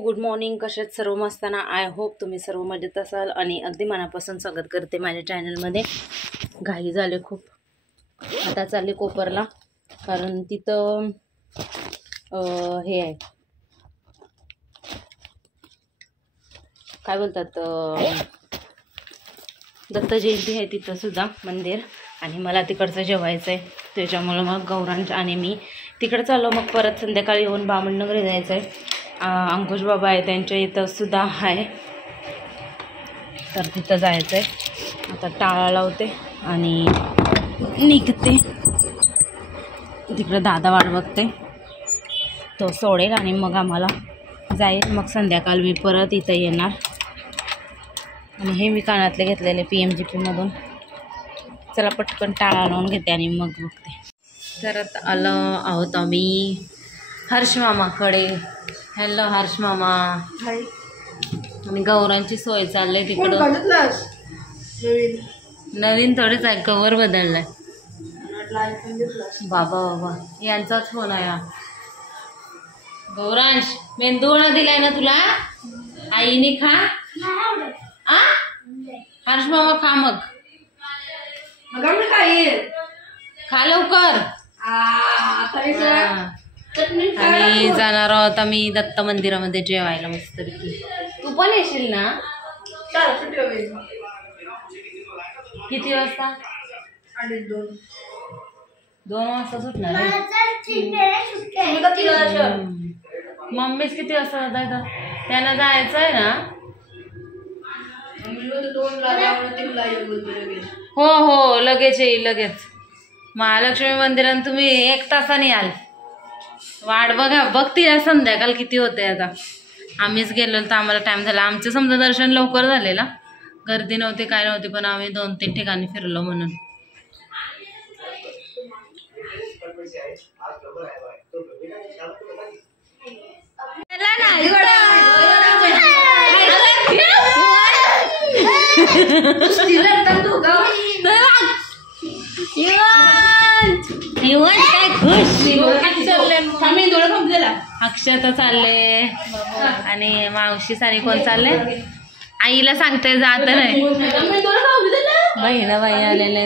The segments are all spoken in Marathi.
Good morning. कशात सर्व मस्ताना. आय होप तुम्ही सर्व मजेत असाल आणि अगदी मनापासून स्वागत करते माझ्या चॅनलमध्ये. घाई झाले खूप. आता चालले कोपरला, कारण तिथं हे आहे, काय बोलतात, दत्त जयंती आहे तिथं सुद्धा मंदिर, आणि मला तिकडचं जेवायचं आहे. त्याच्यामुळं मग गौरांश आणि मी तिकडं चाललो. मग परत संध्याकाळी येऊन बामणनगरी जायचं आहे. अंकुश बाबा आहे त्यांच्या इथं सुद्धा आहे, तर तिथं जायचं आहे. आता टाळा लावते आणि निघते. तिकडं दादा वाट बघते, तो सोडेल आणि मग आम्हाला जाईल. मग संध्याकाळ मी परत इथं येणार. आणि हे मी कानातले घेतलेले PMGP मधून. चला पटकन टाळा लावून घेते आणि मग बघते. तर आता आलो आहोत आम्ही हर्ष मामाकडे. हॅलो हर्ष मामा. आणि गौरांची सोय चाललंय तिकडं. नवीन थोडेच आहे, कवर बदललाय. बाबा बाबा यांचाच फोन आहे. गौरांश मेंदूवडा दिलाय ना तुला आईने, खा. हर्ष मामा खा मग. खा लवकर. आणि जाणार आहोत आम्ही दत्त मंदिरामध्ये जेवायला मस्तपैकी. तू पण येशील ना? किती वाजता? 2 वाजता सुटणार. मम्मीच किती वाजता जात आहे? त्यांना जायचं आहे ना. हो हो लगेच येईल, लगेच. महालक्ष्मी मंदिरात तुम्ही 1 तासाने याल. वाट बघा, बघती संध्याकाळ किती होते. आता आम्हीच गेलो तर आम्हाला टाइम झाला. आमचं समजा दर्शन लवकर झालेला, गर्दी नव्हती काय नव्हती, पण आम्ही 2-3 ठिकाणी फिरलो म्हणून. काय खुश. अक्षता चालले आणि मावशी सारी कोण चालले. आईला सांगते जात नाही. बहिणाबाई आलेले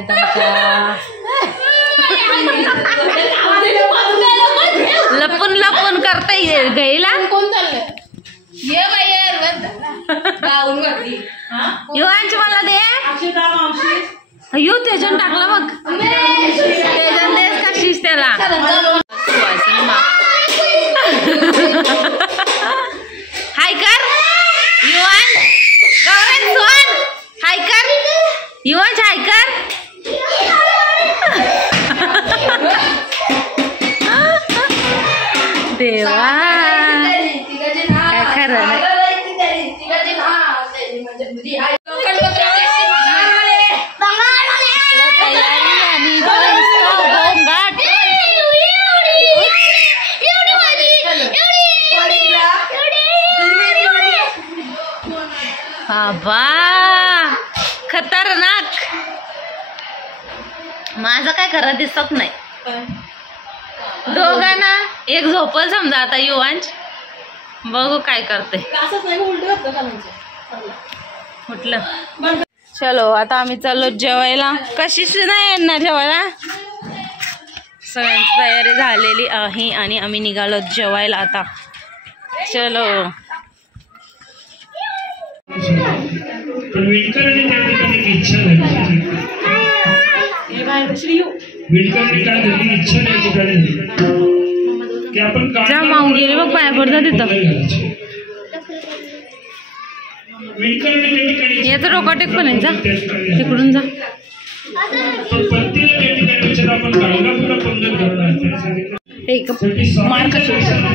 लपून लपून करता येईल घ्यायला. कोण चाललंय? युवांची मला दे. अयो त्याच्यान टाकला मग. त्याच्यान देस कशीच त्याला. हाय कर युवान. गौरव सोन हाय कर. युवान हाय कर. देवा काय खरं नाही. बाबा खतरनाक. माझं काय खरं दिसत नाही. दोघांना एक झोपल समजा. आता युवांश बघू काय करते. उठलं. चलो आता आम्ही चाललो जेवायला. कशीच नाही येणार जेवायला. सगळ्यांची तयारी झालेली आहे आणि आम्ही निघालो जेवायला आता. चलो. विणकरांनी त्या ठिकाणी इच्छा झाली. विणकरांनी काय झाली इच्छा त्या ठिकाणी की आपण माऊन गेले बघ पाया पडतात तिथं. विणकरांनी त्या ठिकाणी याचं रोकाटेक पण आहे. जा तिकडून जा. पत्तीला त्या ठिकाणी विचार आपण गाणगापूरला पंगत करणार.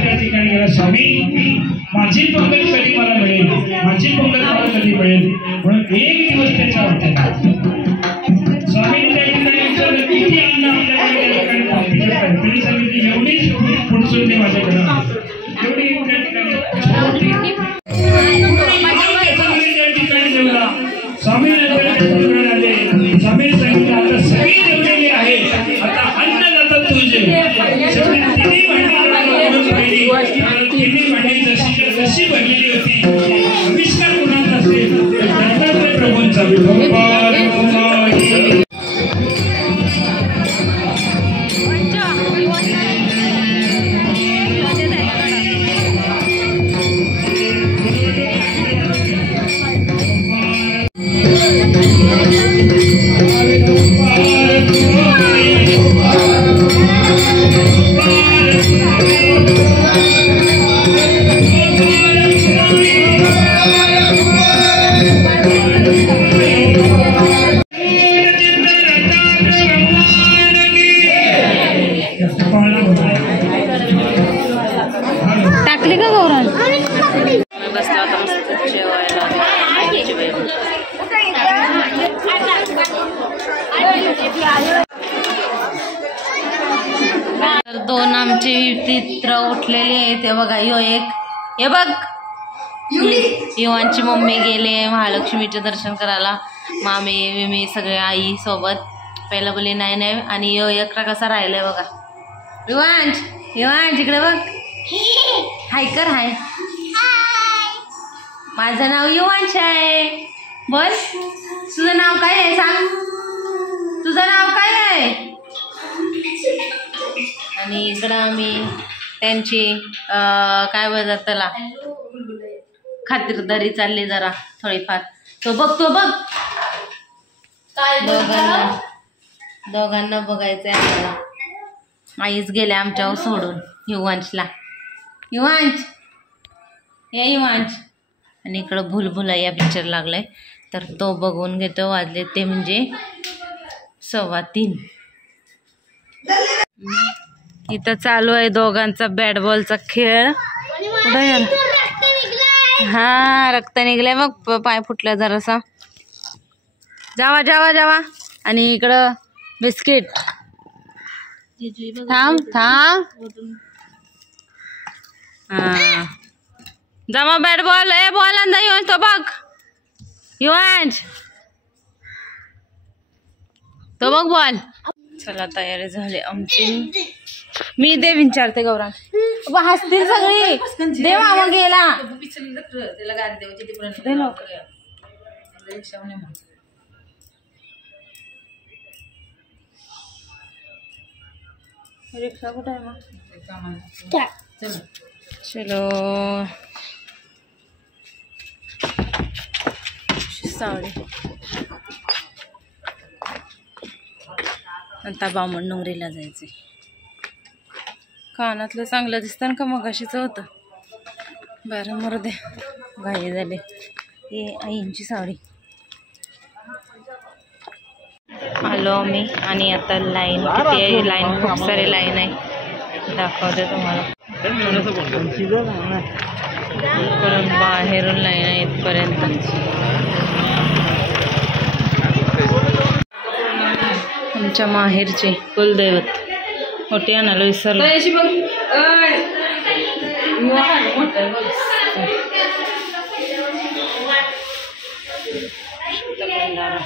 त्या ठिकाणी गेला स्वामी माझी पंगत कधी मला मिळेल, माझी पंगत मला कधी मिळेल म्हणून एक दिवस त्याच्या वाटत. स्वामींनी त्या ठिकाणी विचारलं किती अन्न आपल्याकडे त्या ठिकाणी कॉम्प्युटर आहे. त्यांनी सांगितली एवढीच पुढसून ते माझ्याकडे एवढी त्या ठिकाणी त्या ठिकाणी जेवला. स्वामी आले. स्वामी सांगितलं आता सगळी जेवलेली आहे, आता अन्न जातात तुझे. तिन्ही भांडी जशी टाकली का गौरण बसला होता मस्त जेवायला. तर दोन आमचे चित्र उठलेले आहेत. हे बघा यो एक, हे बघ युवांची मम्मी गेले महालक्ष्मीचे दर्शन करायला. मामी विमी सगळे आई सोबत. पहिला बोली नाही नाही. आणि यो एकटा कसा राहिलाय बघा. युवांश युवांश इकडे बघ. हाय कर हाय. माझं नाव युवांश आहे. बोल तुझं नाव काय आहे सांग. तुझं नाव काय आहे. आणि इकडं आम्ही त्यांची काय बोलतात त्याला खातिरदारी चालली जरा थोडीफार. तो बघ दोघांना बघायचंय आम्हाला. आईच गेल्या आमच्यावर सोडून युवांशला. युवांश हे युवांश. आणि इकडं भुलभुलैया पिक्चर लागलाय तर तो बघून घेतो. वाजले ते म्हणजे 3:15. इथं चालू आहे दोघांचा बॅट बॉलचा खेळ. कुठं हा रक्त निघलंय मग पाय फुटला जरासा. जावा जावा जावा. आणि इकडं बिस्किट. थांब थांब. हा जमा बॅट बॉल. ए बॉल अंदा युवांश तो बघ. युवांश तो बघ बॉल. चला तयारी झाली आमची. मी दे विचारते गौरांश. हसतील सगळी. दे मामा गेला. रिक्षा कुठे आहे मग. चलो सावडी. आता बामणडोंगरीला जायचे. कानातलं चांगलं दिसतं का मग अशीच होतं. बरं मरू दे घाई झाले. हे आईंची सावडी. आलो आम्ही आणि आता लाईन किती आहे. लाईन खूप सारी लाईन आहे. दाखवते तुम्हाला. इकडून बाहेरून लाईन आहे इथपर्यंत. आमच्या माहेरचे कुलदैवत मोठी आणायला विसरलो. भंडारा